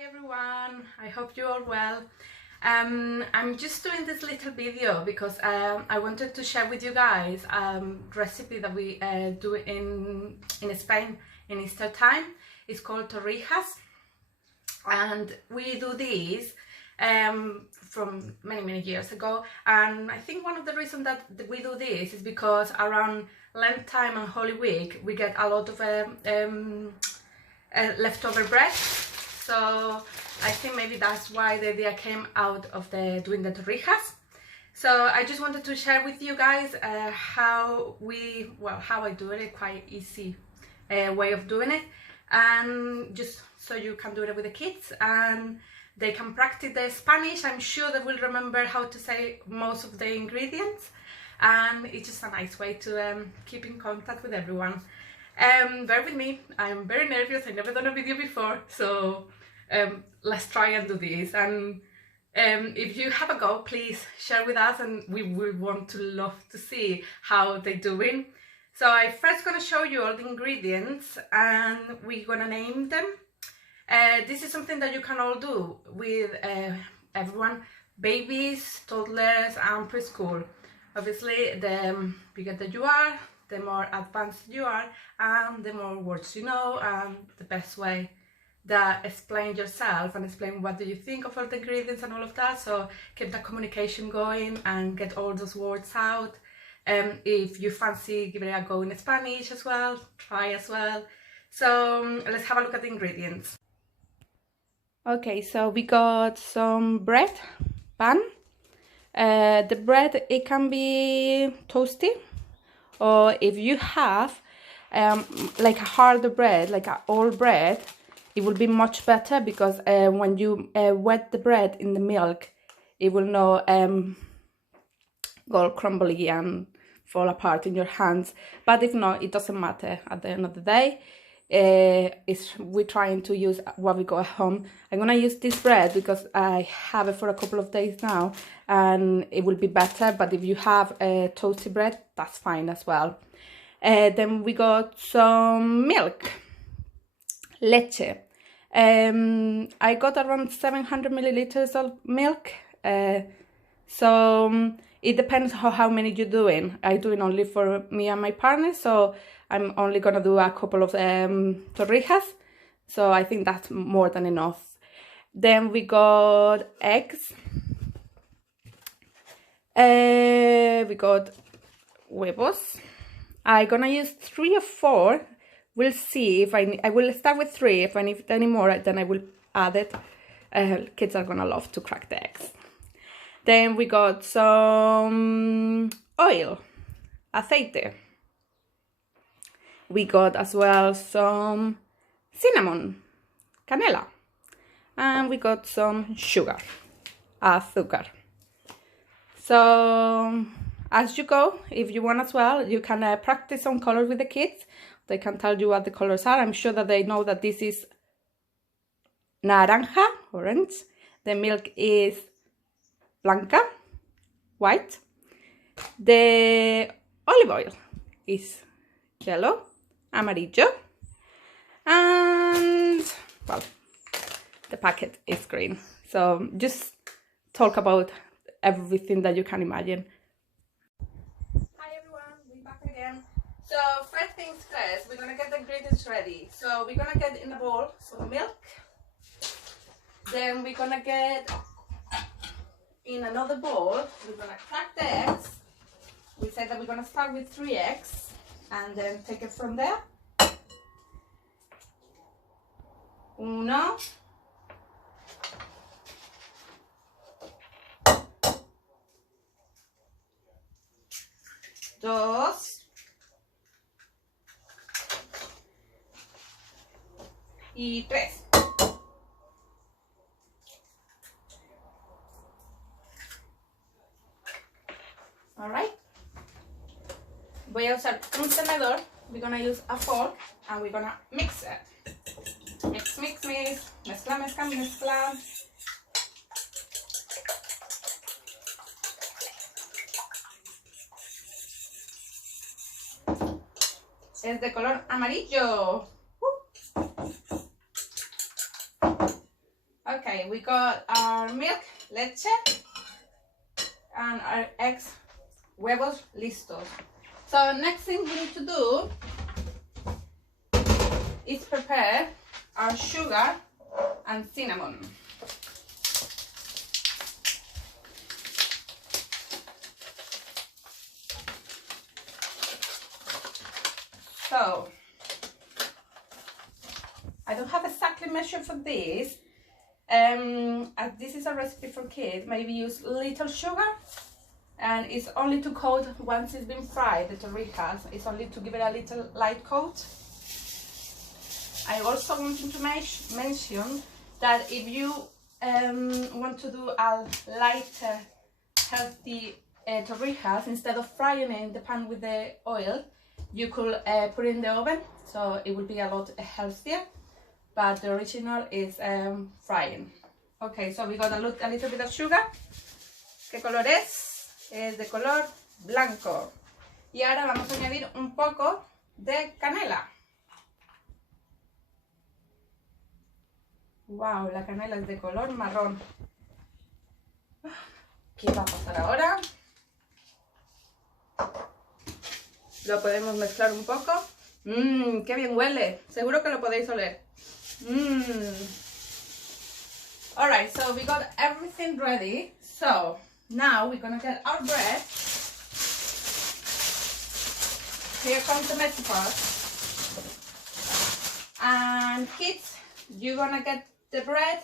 Hi everyone, I hope you're all well. I'm just doing this little video because I wanted to share with you guys recipe that we do in Spain in Easter time. It's called torrijas, and we do these from many years ago. And I think one of the reasons that we do this is because around Lent time and Holy Week we get a lot of leftover bread. So I think maybe that's why the idea came out of doing the torrijas. So I just wanted to share with you guys how I do it, a quite easy way of doing it, and just so you can do it with the kids and they can practice their Spanish. I'm sure they will remember how to say most of the ingredients, and it's just a nice way to keep in contact with everyone. Bear with me, I'm very nervous, I've never done a video before, so let's try and do this. And if you have a go, please share with us, and we will want to love to see how they're doing. So I'm first gonna show you all the ingredients and we're gonna name them. This is something that you can all do with everyone, babies, toddlers and preschool. Obviously, the bigger that you are, the more advanced you are, and the more words you know, and the best way that explain yourself and explain what do you think of all the ingredients and all of that. So keep that communication going and get all those words out. If you fancy giving it a go in Spanish as well, try as well. So let's have a look at the ingredients. Okay, so we got some bread, pan. The bread, it can be toasty, or if you have like a harder bread, like a old bread, it will be much better, because when you wet the bread in the milk, it will not go crumbly and fall apart in your hands. But if not, it doesn't matter. At the end of the day, we're trying to use what we got at home. I'm gonna use this bread because I have it for a couple of days now, and it will be better. But if you have toasty bread, that's fine as well. Then we got some milk, leche. I got around 700 milliliters of milk. So it depends how many you're doing. I'm doing only for me and my partner, so I'm only gonna do a couple of torrijas. So I think that's more than enough. Then we got eggs. We got huevos. I'm gonna use 3 or 4. We'll see. If I will start with 3. If I need any more, then I will add it. Kids are gonna love to crack the eggs. Then we got some oil, aceite. We got as well some cinnamon, canela. And we got some sugar, azúcar. So as you go, if you want as well, you can practice some colors with the kids. They can tell you what the colors are. I'm sure that they know that this is naranja, orange. The milk is blanca, white. The olive oil is yellow, amarillo. And, well, the packet is green. So just talk about everything that you can imagine. Hi everyone, we're back again. So first things first, we're gonna get the ingredients ready. So we're gonna get in a bowl some milk. Then we're gonna get in another bowl, we're gonna crack the eggs. We said that we're gonna start with 3 eggs and then take it from there. 1, 2, y 3. Alright. Voy a usar un tenedor. We're gonna use a fork and we're gonna mix it. Mix, mix, mix. Mezcla, mezcla, mezcla. Es de color amarillo. Okay, we got our milk, leche, and our eggs, huevos, listos. So next thing we need to do is prepare our sugar and cinnamon. So I don't have exactly measure for this. As this is a recipe for kids, maybe use little sugar, and it's only to coat once it's been fried. The torrijas, it's only to give it a little light coat. I also wanted to mention that if you want to do a lighter, healthy torrijas, instead of frying it in the pan with the oil, you could put it in the oven, so it will be a lot healthier. But the original is frying. Okay, so we got a little bit of sugar. ¿Qué color es? Es de color blanco. Y ahora vamos a añadir un poco de canela. Wow, la canela es de color marrón. ¿Qué va a pasar ahora? Lo podemos mezclar un poco. ¡Qué bien huele! Seguro que lo podéis oler. Alright, so we got everything ready. So now we're gonna get our bread. Here comes the messy part. And kids, you're gonna get the bread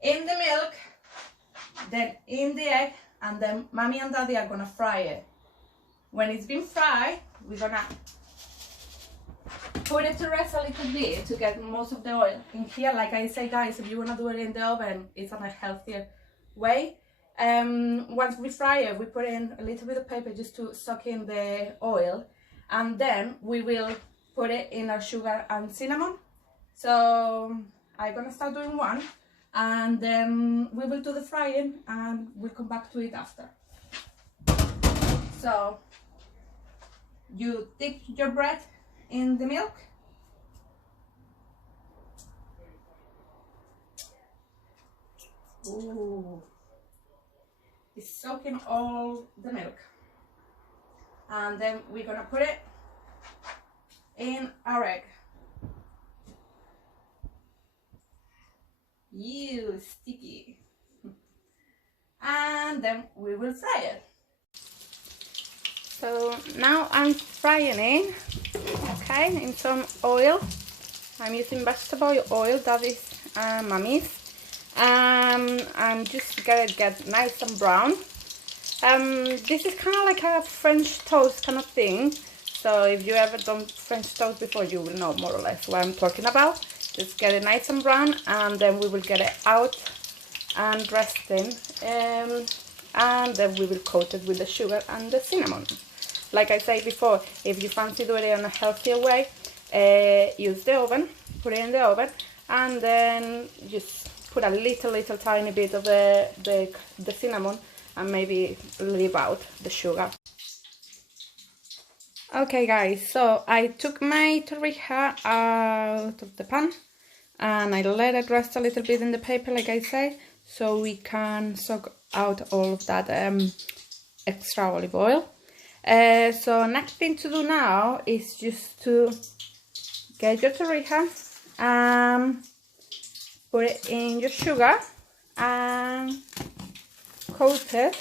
in the milk, then in the egg, and then mommy and daddy are gonna fry it. When it's been fried, we're gonna put it to rest a little bit to get most of the oil in here. Like I say, guys, if you want to do it in the oven, it's on a healthier way. Once we fry it, we put in a little bit of paper just to soak in the oil, and then we will put it in our sugar and cinnamon. So I'm gonna start doing one, and then we will do the frying, and we'll come back to it after. So you dip your bread in the milk. Ooh, it's soaking all the milk, and then we're gonna put it in our egg. Ew, sticky. And then we will fry it. So now I'm frying it, okay, in some oil. I'm using vegetable oil, that is mommy's. I'm just gonna get nice and brown. This is kind of like a French toast kind of thing. So if you ever done French toast before, you will know more or less what I'm talking about. Just get it nice and brown, and then we will get it out and resting. And then we will coat it with the sugar and the cinnamon. Like I said before, if you fancy doing it in a healthier way, use the oven, put it in the oven, and then just put a little tiny bit of the cinnamon, and maybe leave out the sugar. Okay guys, so I took my torrija out of the pan, and I let it rest a little bit in the paper, like I said, so we can soak out all of that extra olive oil. So next thing to do now is just to get your torrija and put it in your sugar and coat it,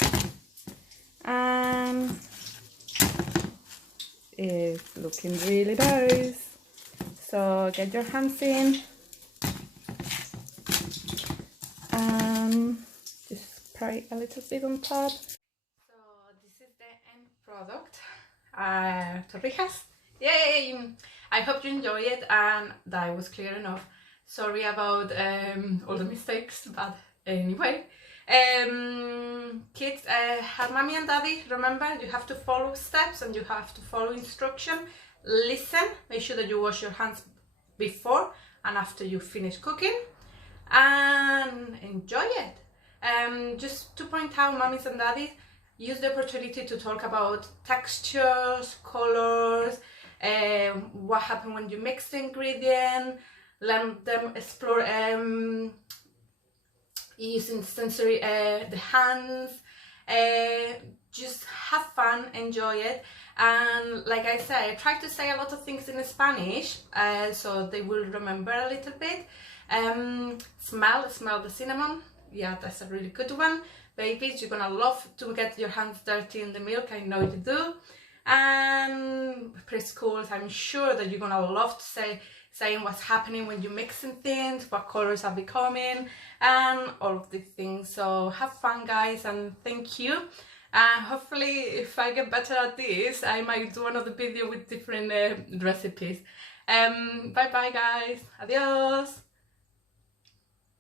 and it's looking really nice. So get your hands in and just spray a little bit on top. Product, torrijas. Yay! I hope you enjoy it and that was clear enough. Sorry about all the mistakes, but anyway, kids, have mommy and daddy, remember you have to follow steps and you have to follow instruction. Listen, make sure that you wash your hands before and after you finish cooking, and enjoy it. Just to point out, mommies and daddies, use the opportunity to talk about textures, colors, what happens when you mix the ingredient. Let them explore using sensory, the hands, just have fun, enjoy it. And like I said, I try to say a lot of things in Spanish, so they will remember a little bit. Smell the cinnamon. Yeah, that's a really good one. Babies, you're gonna love to get your hands dirty in the milk, I know you do. And preschools, I'm sure that you're gonna love to saying what's happening when you're mixing things, what colors are becoming, and all of these things. So have fun, guys, and thank you. And hopefully, if I get better at this, I might do another video with different recipes. Bye bye, guys. Adios.